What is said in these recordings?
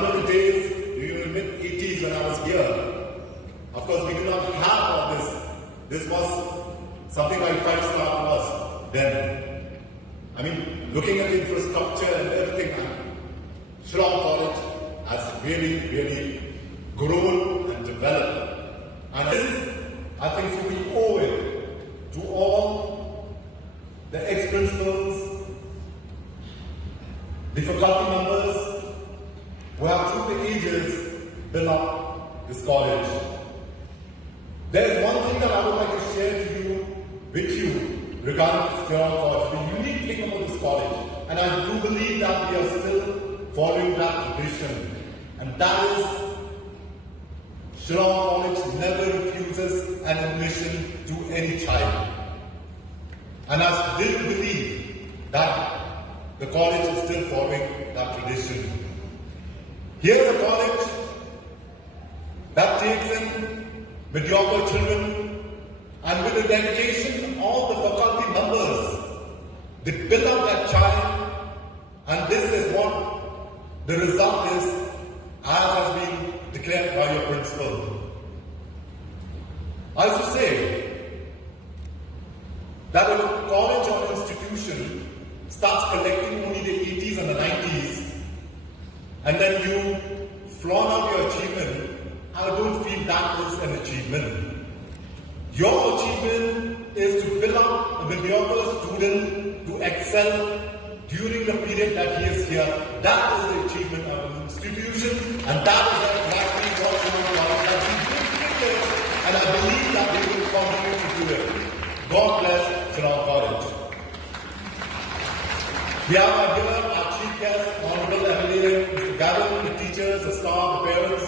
remember the days during the mid-80s when I was here. Of course, we did not have all this. This was something like 5-star was then. I mean, looking at the infrastructure and everything, Shillong College has really, really grown and developed. And this, I think, we owe it to all the ex-principals, the faculty members who have through the ages built up this college. There is one thing that I would like to share with you regarding Shillong College, the unique thing about this college, and I do believe that we are still following that tradition, and that is Shillong College never refuses an admission to any child. And I still believe that the college is still following that tradition. Here's a college that takes in mediocre children, and with the dedication of the faculty members, they build up that child, and this is what the result is, as has been declared by your principal. I should say that if a college or institution starts collecting only the 80s and the 90s, and then you flaunt out your achievement, I don't feel that is an achievement. Your achievement is to build up a mediocre student to excel during the period that he is here. That is the achievement of an institution, and that is exactly what Shillong College has been doing. And I believe that they will continue to do it. God bless Shillong College. We have our chief guest, Honorable MLA, Mr. Gavin, the teachers, the staff, the parents,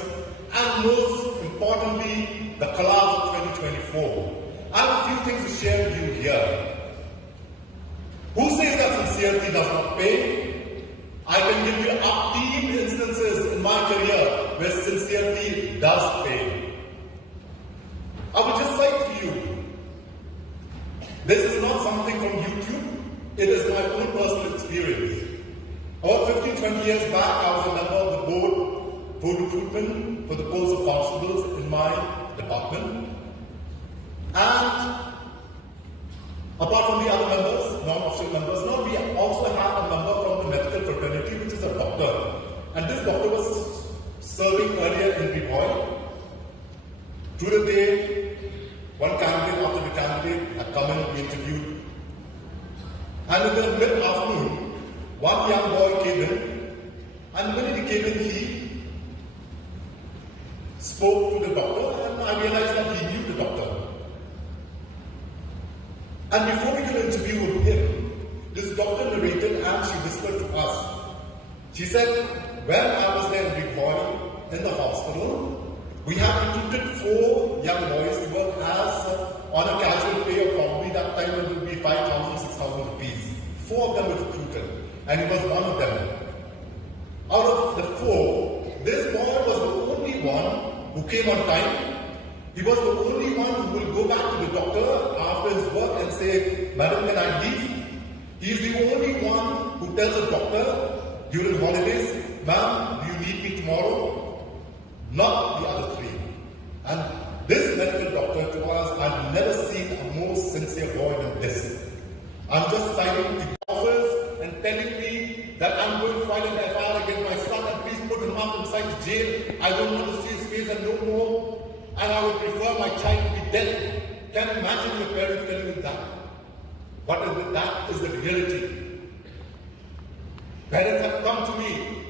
and most importantly, the class of 2024. I have a few things to share with you here. Who says that sincerity does not pay? I can give you up-team instances in my career where sincerity does pay. I will just cite to you. This is not something from YouTube. It is my own personal experience. About 15-20 years back, I was a member of the board for recruitment for the post of constables in my department. And apart from the other members, non-official members, now we also have a member from the medical fraternity, which is a doctor. And this doctor was serving earlier in Khubor. Through the day, one candidate after the candidate had come in to be interviewed. And in the mid-afternoon, one young boy came in, and when he came in, he spoke to the doctor, and I realized that he knew the doctor. And before we could interview him, this doctor narrated and she whispered to us. She said, when I was there in Khubor, in the hospital, we have recruited 4 young boys to work as on a casual pay of probably that time it would be 5,000, 6,000 rupees. 4 of them were recruited, and he was one of them. Out of the 4, this boy was the only one who came on time. He was the only one who will go back to the doctor after his work and say, Madam, can I leave? He is the only one who tells the doctor during holidays, Ma'am, do you need me tomorrow? Not the other 3. And this medical doctor to us, I've never seen a more sincere boy than this. I'm just signing the offers and telling me that I'm going to file an FIR against my son and please put him up inside the jail. I don't want to see his face and no more. And I would prefer my child to be dead. Can you imagine your parents telling you that? But that is the reality. Parents have come to me,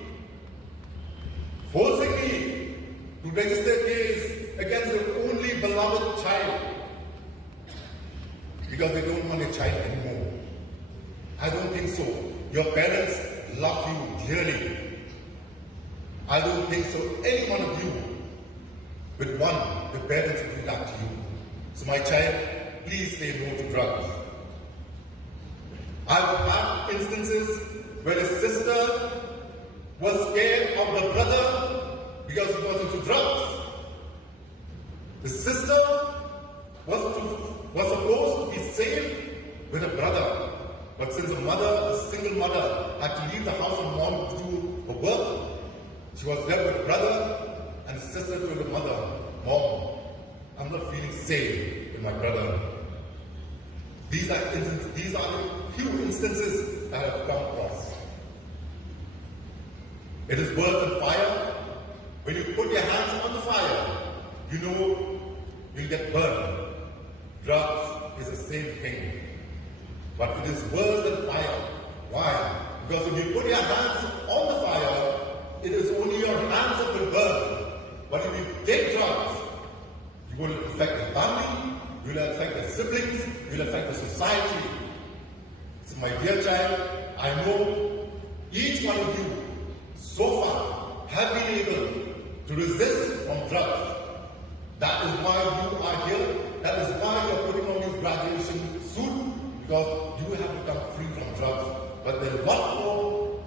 forcing me to register a case against their only beloved child because they don't want a child anymore. I don't think so. Your parents love you dearly. I don't think so. Any one of you with one, the parents will do that to you. So my child, please say no to drugs. I've had instances where a sister was scared of the brother because he was into drugs. The sister was supposed to be safe with a brother. But since a single mother, had to leave the house and mom to do her work, She was there with brother and sister to the mother. Mom, I'm not feeling safe with my brother. These are the few instances that I have come across. It is worse than fire. When you put your hands on the fire, you know you'll get burned. Drugs is the same thing. But it is worse than fire. Why? Because if you put your hands on the fire, it is only your hands that will burn. But if you take drugs, you will affect the family, you will affect the siblings, you will affect the society. So my dear child, I know each one of you so far have been able to resist from drugs. That is why you are here. That is why you are putting on this graduation suit, because you have become free from drugs. But there are a lot more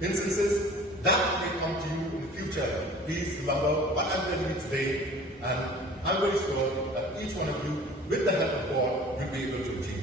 instances that may come to you in the future. Please remember what I'm telling you today, and I'm very sure that each one of you, with the help of God, will be able to achieve.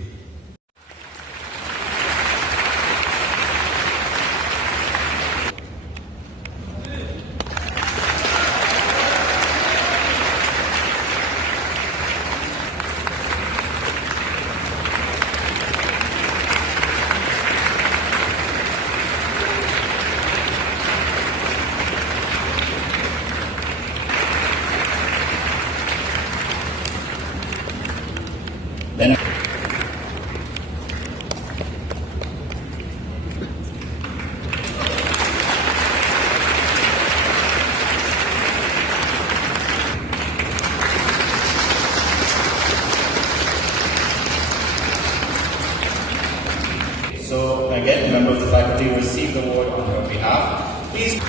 So again, member of the faculty receive the award on her behalf. Please.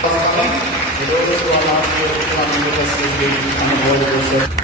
For those who are not here to come with us this week, unavoidable.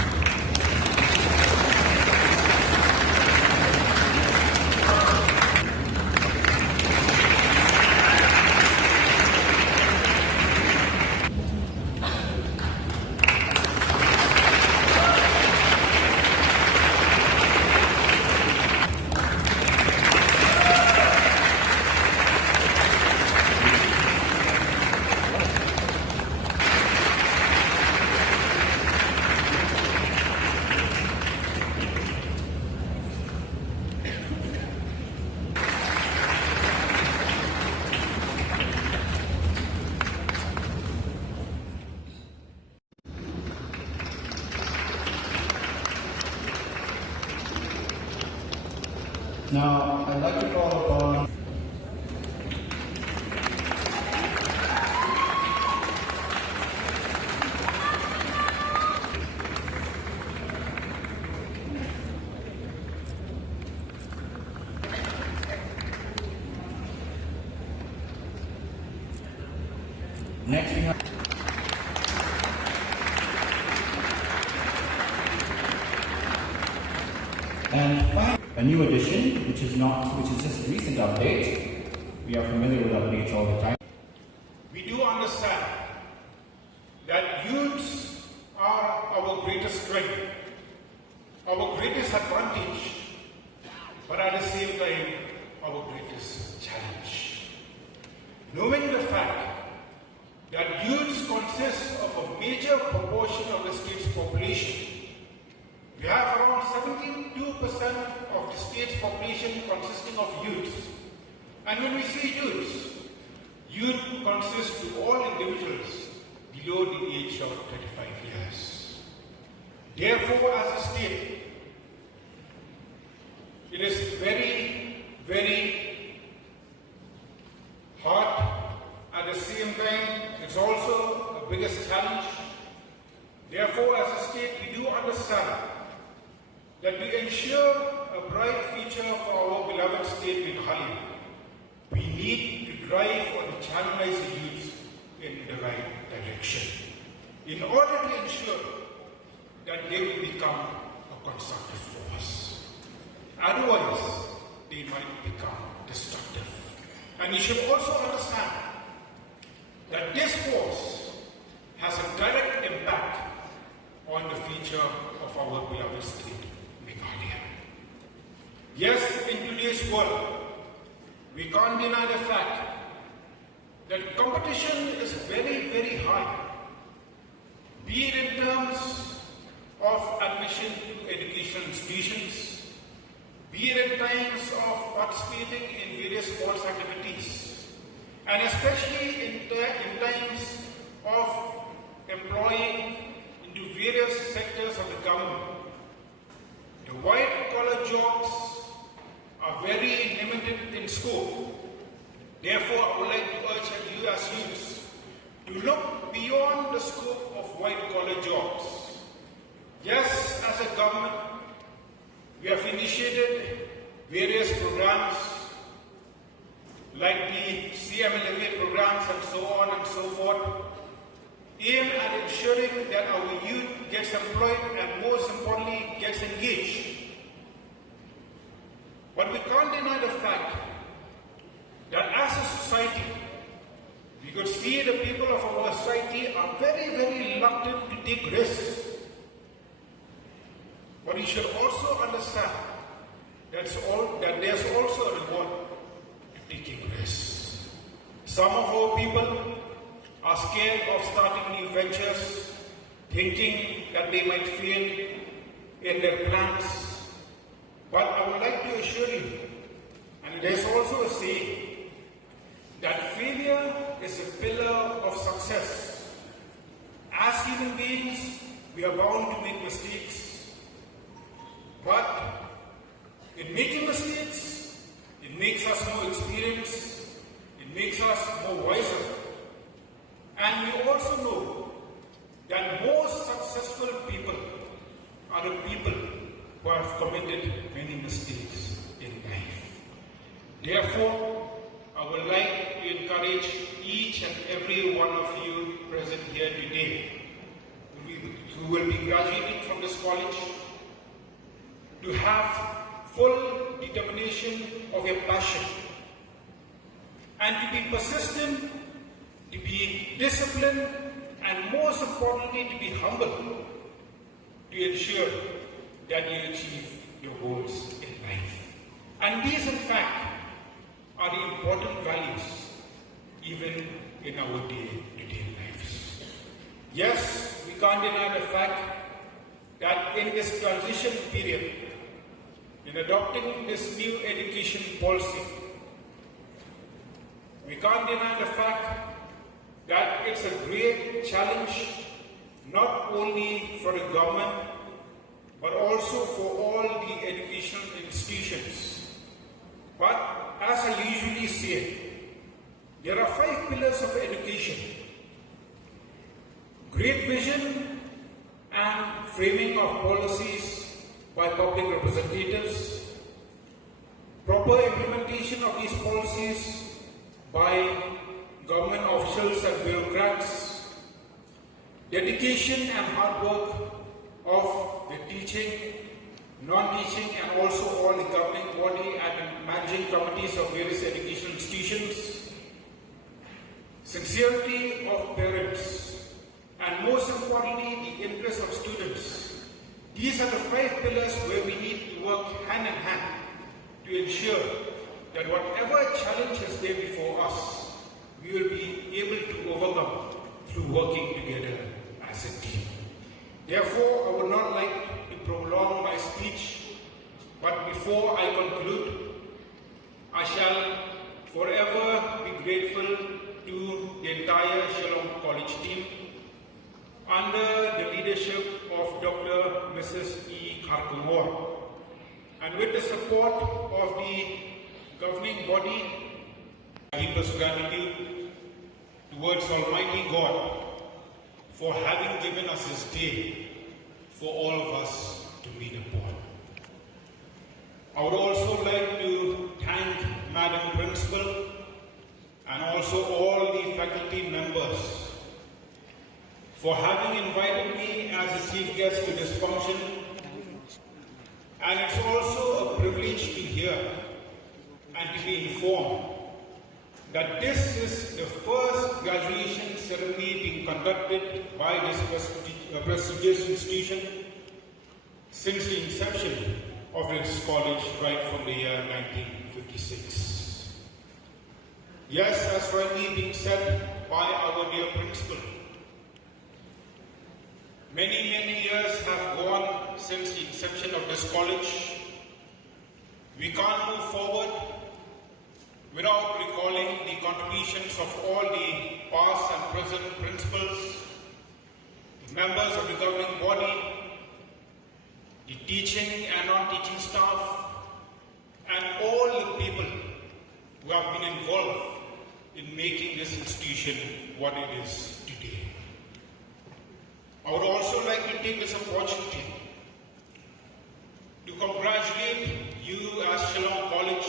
Now, I'd like to call upon next we have and finally, a new addition, which is just a recent update. We are familiar with updates all the time. We do understand that youths are our greatest strength, our greatest advantage, but at the same time, our greatest challenge. Knowing the fact that youths consist of a major proportion of the state's population, we have around 72% of the state's population consisting of youths. And when we say youths, youth consists to all individuals below the age of 35 years. Therefore, as a state, it is very, very hard. At the same time, it's also the biggest challenge. Therefore, as a state, we do understand that to ensure a bright future for our beloved state Meghalaya, we need to drive or to channelize the youth in the right direction in order to ensure that they will become a constructive force. Otherwise, they might become destructive. And you should also understand that this force has a direct impact on the future of our beloved state, Meghalaya. Yes, in today's world, we can't deny the fact that competition is very, very high, be it in terms of admission to educational institutions, be it in times of participating in various sports activities, and especially in times of employing into various sectors of the government. The white-collar jobs are very limited in scope. Therefore, I would like to urge you as youths to look beyond the scope of white-collar jobs. Yes, as a government, we have initiated various programs like the CMLA programs and so on and so forth, aimed at ensuring that our youth gets employed and most importantly gets engaged. But we can't deny the fact that as a society, we could see the people of our society are very, very reluctant to take risks. But we should also understand that there's also a reward to taking risks. Some of our people are scared of starting new ventures, thinking that they might fail in their plans. But I would like to assure you, and there's also a saying, that failure is a pillar of success. As human beings, we are bound to make mistakes. But in making mistakes, it makes us more experienced, it makes us more wiser. And we also know that most successful people are the people who have committed many mistakes in life. Therefore, I would like to encourage each and every one of you present here today who will be graduating from this college to have full determination of your passion and to be persistent, to be disciplined, and most importantly to be humble to ensure that you achieve your goals in life. And these in fact are the important values even in our day-to-day lives. Yes, we can't deny the fact that in this transition period, in adopting this new education policy, we can't deny the fact that it's a great challenge not only for the government but also for all the educational institutions. But as I usually say, there are 5 pillars of education: great vision and framing of policies by public representatives, proper implementation of these policies by government officials and bureaucrats, dedication and hard work of the teaching, non-teaching and also all the governing body and managing committees of various educational institutions, sincerity of parents, and most importantly, the interest of students. These are the 5 pillars where we need to work hand in hand to ensure that whatever challenge is there before us, we will be able to overcome through working together as a team. Therefore, I would not like to prolong my speech, but before I conclude, I shall forever be grateful to the entire Shillong College team under the leadership of Dr. Mrs. E. Khubor, and with the support of the governing body, deepest gratitude towards Almighty God for having given us this day for all of us to meet upon. I would also like to thank Madam Principal and also all the faculty members for having invited me as a chief guest to this function. And it's also a privilege to hear and to be informed that this is the first graduation ceremony being conducted by this prestigious institution since the inception of this college right from the year 1956. Yes, as rightly being said by our dear principal, many years have gone since the inception of this college. We can't move forward without recalling the contributions of all the past and present principals, the members of the governing body, the teaching and non-teaching staff, and all the people who have been involved in making this institution what it is today. I would also like to take this opportunity to congratulate you as Shillong College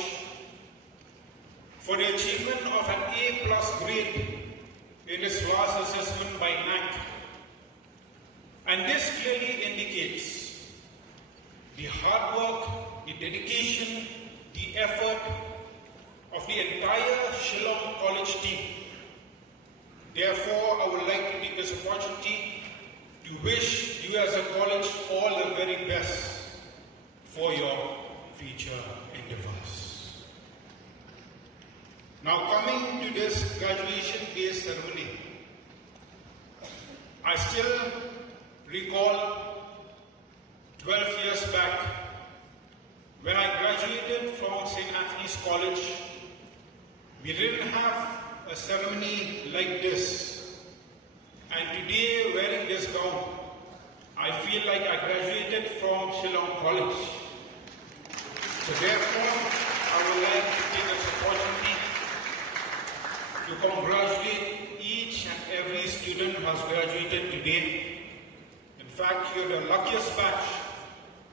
for the achievement of an A+ grade in this last assessment by NAC. And this clearly indicates the hard work, the dedication, the effort of the entire Shillong College team. Therefore, I would like to take this opportunity to wish you as a college all the very best for your future endeavors. Now, coming to this graduation day ceremony, I still recall 12 years back when I graduated from St. Anthony's College. We didn't have a ceremony like this, and today, wearing this gown, I feel like I graduated from Shillong College. So therefore, I would like to take this opportunity to congratulate each and every student who has graduated today. In fact, you're the luckiest batch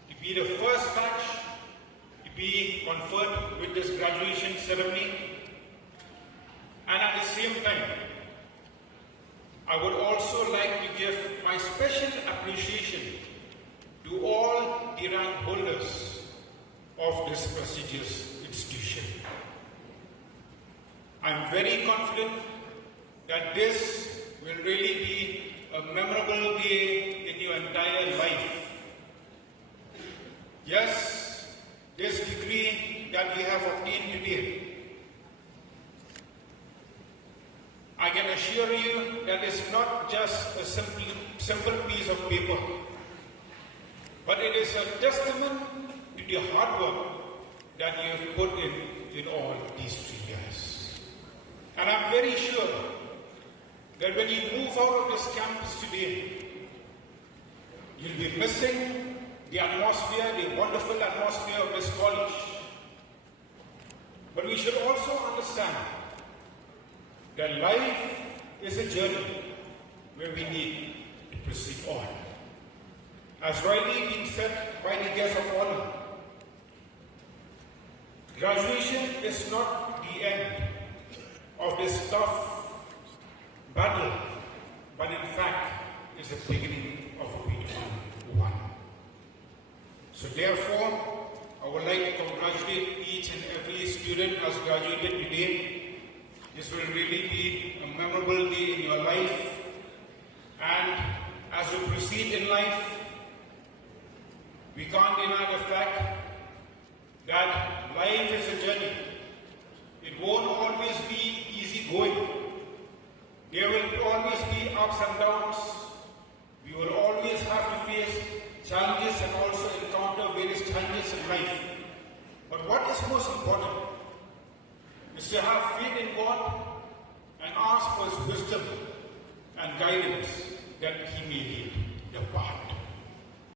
to be the first batch to be conferred with this graduation ceremony. And at the same time, I would also like to give my special appreciation to all the rank holders of this prestigious institution. I'm very confident that this will really be a memorable day in your entire life. Yes, this degree that we have obtained today, I can assure you that it's not just a simple piece of paper, but it is a testament to the hard work that you have put in all these 3 years. And I'm very sure that when you move out of this campus today, you'll be missing the atmosphere, the wonderful atmosphere of this college. But we should also understand that life is a journey where we need to proceed on. As rightly being said by the guest of honor, graduation is not the end of this tough battle, but in fact, it's the beginning of a beautiful one. So therefore, I would like to congratulate each and every student who has graduated today. This will really be a memorable day in your life. And as we proceed in life, we can't deny the fact that life is a journey. It won't always be easy going. There will always be ups and downs. We will always have to face challenges and also encounter various challenges in life. But what is most important is to have faith in God and ask for His wisdom and guidance that He may lead the path.